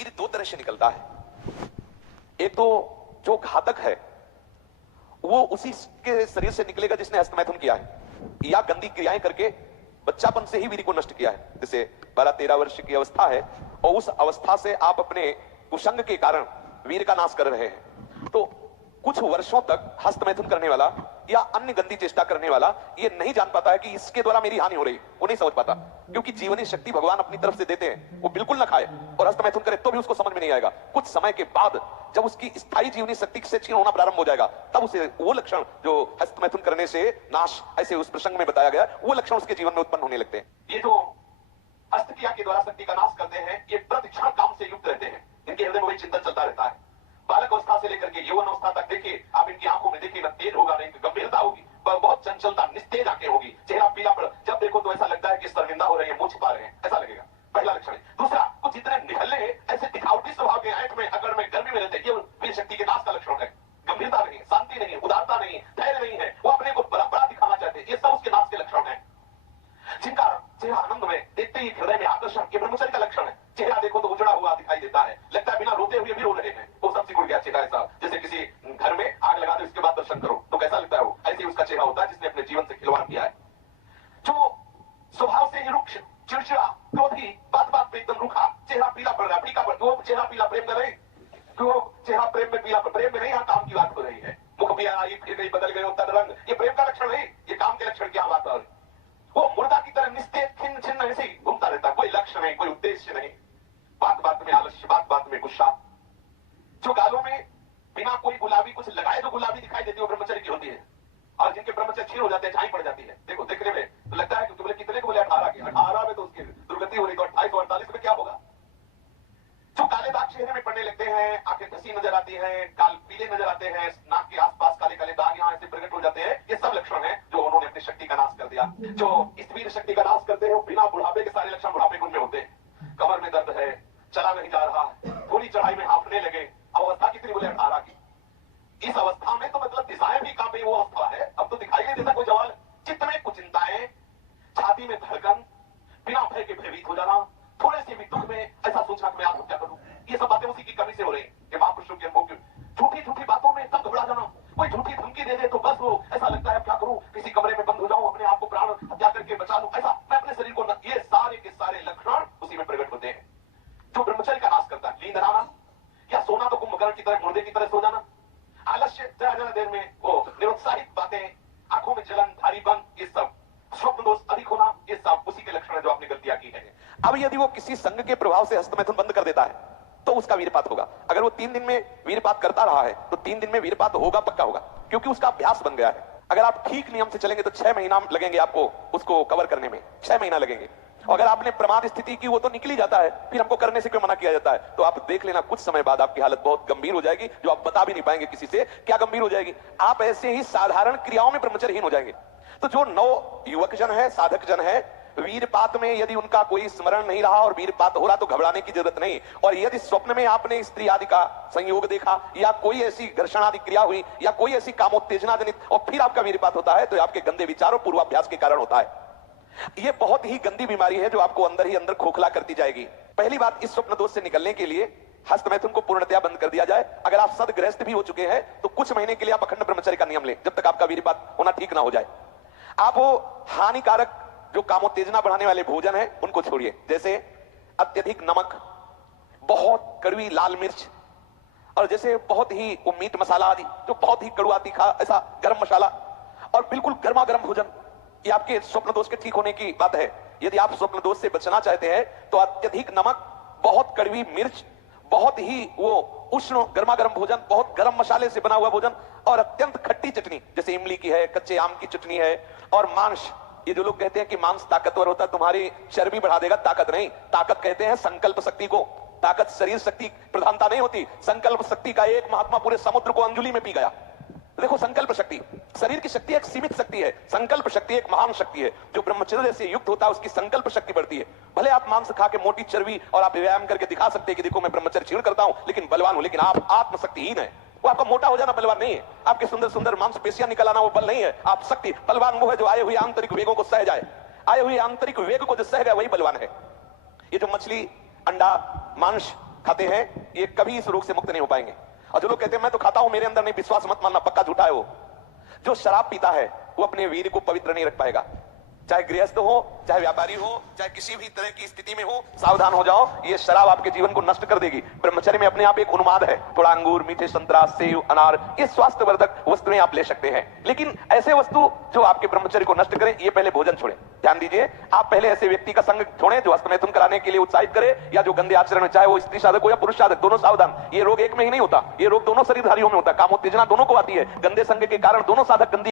वीर दो तरह से निकलता है। एक तो जो घातक है वो उसी के शरीर से निकलेगा जिसने हस्तमैथुन किया है या गंदी क्रियाएं करके बच्चापन से ही वीर को नष्ट किया है। जैसे 12-13 वर्ष की अवस्था है और उस अवस्था से आप अपने कुसंग के कारण वीर का नाश कर रहे हैं, तो कुछ वर्षों तक हस्तमैथुन करने वाला या अन्य गंदी चेष्टा करने वाला ये नहीं जान पाता है कि इसके द्वारा मेरी हानि हो रही, वो नहीं समझ पाता, क्योंकि जीवनी शक्ति भगवान अपनी तरफ से देते हैं। वो बिल्कुल ना खाए और हस्तमैथुन करे तो भी उसको समझ में नहीं आएगा। कुछ समय के बाद जब उसकी स्थायी जीवनी शक्ति से क्षीण होना प्रारंभ हो जाएगा, तब उसे वो लक्षण जो हस्तमैथुन करने से नाश ऐसे उस प्रसंग में बताया गया, वो लक्षण उसके जीवन में उत्पन्न होने लगते हैं। ये जो हस्त क्रिया के द्वारा शक्ति का नाश करते हैं, ये प्रतिक्षण काम से युक्त रहते हैं। इनके हृदय में वही चिंतन चलता रहता है। बालक अवस्था से लेकर के यौवन अवस्था तक देखिए आप, इनकी आंखों में देखिए, न तेज होगा न गंभीरता होगी, बहुत चंचलता, निस्तेज आंखें होगी, चेहरा पीला पड़, जब देखो तो ऐसा लगता है कि शर्मिंदा हो रहे हैं, मुंह छुपा रहे हैं, ऐसा लगेगा। पहला लक्षण है। दूसरा, कुछ इतने निखल्ले ऐसे दिखावटी स्वभाव के, आंख में, अकड़ में, गर्मी में रहते हैं, ये वीर शक्ति के नाश का लक्षण है। गंभीरता नहीं, शांति नहीं, उदारता नहीं, धैर्य नहीं है, वो अपने को बड़ा दिखाना चाहते हैं, ये सब उसके नाश के लक्षण है। जिनका चेहरा आनंद में देखते ही हृदय में आकर्षण, ये ब्रह्मचर्य का लक्षण है। चेहरा देखो तो उजड़ा हुआ दिखाई देता है, लगता है बिना रोते हुए भी रो रहे हैं, वो सब सिकुड़ गया चेहरा ऐसा। जैसे किसी घर में आग लगा दो, इसके बाद दर्शन करो तो कैसा लगता है, वो ऐसे ही उसका चेहरा होता है जिसने अपने जीवन से खिलवाड़ किया है। जो स्वभाव से ही रुक्ष, चिड़चिड़ा, क्रोधी, बात बात पे एकदम रूखा, चेहरा पीला पड़ रहा है, फीका पड़, वो चेहरा पीला प्रेम कर रहे, तो चेहरा प्रेम में पीला, प्रेम में नहीं, यहाँ काम की बात हो रही है। मुख भी आई फिर गई, बदल गए उत्तर रंग, ये प्रेम का लक्षण नहीं, ये काम के लक्षण की बात है। वो मुर्दा की तरह निस्तेज, छिन्न छिन्न ऐसे ही घूमता रहता, कोई लक्ष्य नहीं, कोई उद्देश्य नहीं, बात बात में आलस्य, बात बात में गुस्सा। जो गालों में बिना कोई गुलाबी कुछ लगाए जो गुलाबी दिखाई देती है, वो ब्रह्मचर्य की होती है। और जिनके ब्रह्मचर्य क्षीण हो जाते हैं, झाई पड़ जाती है, देखो देखने में तो लगता है कि तुमने कितने को बोले 18 के, 18 में तो उसकी दुर्गति हो रही, तो 28 और 48 में क्या होगा। जो काले दाग चेहरे में पड़ने लगते हैं, आंखें धसी नजर आती हैं, गाल पीले नजर आते हैं, नाक के आसपास काले काले दाग यहाँ ऐसे प्रकट हो जाते हैं, ये सब लक्षण है जो उन्होंने अपनी शक्ति का नाश कर दिया। जो इस वीर शक्ति का नाश करते हैं, बिना बुढ़ापे के सारे लक्षण बुढ़ापे गुण में होते हैं। कमर में दर्द है, चला नहीं जा रहा, थोड़ी चढ़ाई में हांफने लगे, अवस्था कितनी बोले 18 की। इस अवस्था में तो मतलब दिशाएं भी कांपे, वो अवस्था है। अब तो दिखाई नहीं देता कोई जवान, चित्त में कुचिंताएं, छाती में धड़कन, बिना भय के भयभीत हो जाना, थोड़े से भी दुख में ऐसा सोचना कि मैं आत्महत्या करूं, ये सब बातें उसी की कमी से हो रही है। महापुरुषों के अनुभव, झूठी झूठी बातों में सब घबरा जाना, कोई झूठी धमकी दे दे तो बस वो ऐसा लगता है क्या करूं, किसी कमरे में बंद हो जाऊं, अपने आप को प्राण हत्या करके बचा लूं, ऐसा मैं अपने शरीर को, ये सारे के सारे लक्षण उसी में प्रकट होते हैं। जो ब्रह्मचर्य का नाश करता है, नींद आना या सोना तो कुंभकर्ण की तरह, मुर्दे की तरह सो जाना, आलस्य, जरा देर में वो निरुत्साहित बातें, आंखों में जलन, भारीपन, ये सब स्वप्न दोष अधिक होना, ये सब उसी के लक्षण है जो आपने गलतियां की है। अब यदि वो किसी संग के प्रभाव से हस्तमैथुन बंद कर देता है तो उसका वीरपात होगा। अगर वो 3 दिन में वीरपात करता रहा है तो 3 दिन में वीरपात होगा, पक्का होगा, क्योंकि उसका अभ्यास बन गया है। अगर आप ठीक नियम से चलेंगे तो 6 महीना लगेंगे आपको उसको कवर करने में, 6 महीना लगेंगे। और अगर आपने प्रमाद स्थिति की, वो तो निकल ही जाता है, फिर हमको करने से क्यों मना किया जाता है, तो आप देख लेना कुछ समय बाद आपकी हालत बहुत गंभीर हो जाएगी, जो आप बता भी नहीं पाएंगे किसी से। क्या गंभीर हो जाएगी, आप ऐसे ही साधारण क्रियाओं में ब्रह्मचर्यहीन हो जाएंगे। तो जो नव युवक जन है, साधक जन है, वीरपात में यदि उनका कोई स्मरण नहीं रहा और वीरपात हो रहा तो घबराने की जरूरत नहीं। और यदि स्वप्न में आपने स्त्री आदि का संयोग देखा या कोई ऐसी घर्षण आदि क्रिया हुई या कोई ऐसी कामोत्तेजना जनित और फिर आपका वीरपात होता है, तो आपके गंदे विचारों पूर्वाभ्यास के कारण होता है। यह बहुत ही गंदी बीमारी है जो आपको अंदर ही अंदर खोखला करती जाएगी। पहली बात, इस स्वप्न दोष से निकलने के लिए हस्तमैथुन को पूर्णतया बंद कर दिया जाए। अगर आप सदग्रस्त भी हो चुके हैं तो कुछ महीने के लिए आप अखंड ब्रह्मचर्य का नियम लें, जब तक आपका वीरपात होना ठीक ना हो जाए। आप वो हानिकारक जो कामोत्तेजना बढ़ाने वाले भोजन है उनको छोड़िए, जैसे अत्यधिक नमक, बहुत कड़वी लाल मिर्च, और जैसे बहुत ही वो मीट मसाला आदि जो बहुत ही कड़वा तीखा, ऐसा गरम मसाला, और बिल्कुल गर्मा गर्म भोजन। ये आपके स्वप्न दोष के ठीक होने की बात है। यदि आप स्वप्न दोष से बचना चाहते हैं तो अत्यधिक नमक, बहुत कड़वी मिर्च, बहुत ही वो उष्ण गर्मा गर्म भोजन, बहुत गर्म मसाले से बना हुआ भोजन, और अत्यंत खट्टी चटनी, जैसे इमली की है, कच्चे आम की चटनी है, और मांस। ये जो लोग कहते हैं कि मांस ताकतवर होता है, तुम्हारी चर्बी बढ़ा देगा, ताकत नहीं। ताकत कहते हैं संकल्प शक्ति को। ताकत शरीर शक्ति प्रधानता नहीं होती, संकल्प शक्ति का एक महात्मा पूरे समुद्र को अंजुली में पी गया। देखो, संकल्प शक्ति, शरीर की शक्ति एक सीमित शक्ति है, संकल्प शक्ति एक महान शक्ति है। जो ब्रह्मचर्य से युक्त होता है उसकी संकल्प शक्ति बढ़ती है। भले आप मांस खा के मोटी चर्बी और आप व्यायाम करके दिखा सकते हैं कि देखो मैं ब्रह्मचर्य क्षीण करता हूं लेकिन बलवान हूं, लेकिन आप आत्मशक्तिहीन है। वो आपका मोटा हो जाना बलवान नहीं है, आपके सुंदर सुंदर मांसपेशियां निकल आना वो बल नहीं है। आप शक्ति, बलवान वो है जो आए हुए आंतरिक वेगों को सह जाए, आए हुए आंतरिक वेग को जो सह गया वही बलवान है। ये जो मछली, अंडा, मांस खाते हैं, ये कभी इस रोग से मुक्त नहीं हो पाएंगे। और जो लोग कहते हैं मैं तो खाता हूं, मेरे अंदर नहीं, विश्वास मत मानना, पक्का झूठा है वो। जो शराब पीता है वो अपने वीर को पवित्र नहीं रख पाएगा, चाहे गृहस्थ हो, चाहे व्यापारी हो, चाहे किसी भी तरह की स्थिति में हो। सावधान हो जाओ, ये शराब आपके जीवन को नष्ट कर देगी। ब्रह्मचर्य में अपने आप एक उन्माद है, थोड़ा अंगूर, मीठे संतरा, सेव, अनार, ये स्वास्थ्यवर्धक वस्तुएं आप ले सकते हैं, लेकिन ऐसे वस्तु जो आपके ब्रह्मचर्य को नष्ट करें, ये पहले भोजन छोड़ें। ध्यान दीजिए, आप पहले ऐसे व्यक्ति का संग छोड़ें जो हस्तमैथुन कराने के लिए उत्साहित करे, या जो गंदे आचरण में, चाहे वो स्त्री साधक हो या पुरुष साधक, दोनों सावधान। ये रोग एक में ही नहीं होता, ये रोग दोनों शरीरधारियों में होता है, कामोत्तेजना दोनों को आती है। गंदे संग के कारण दोनों साधक गंदी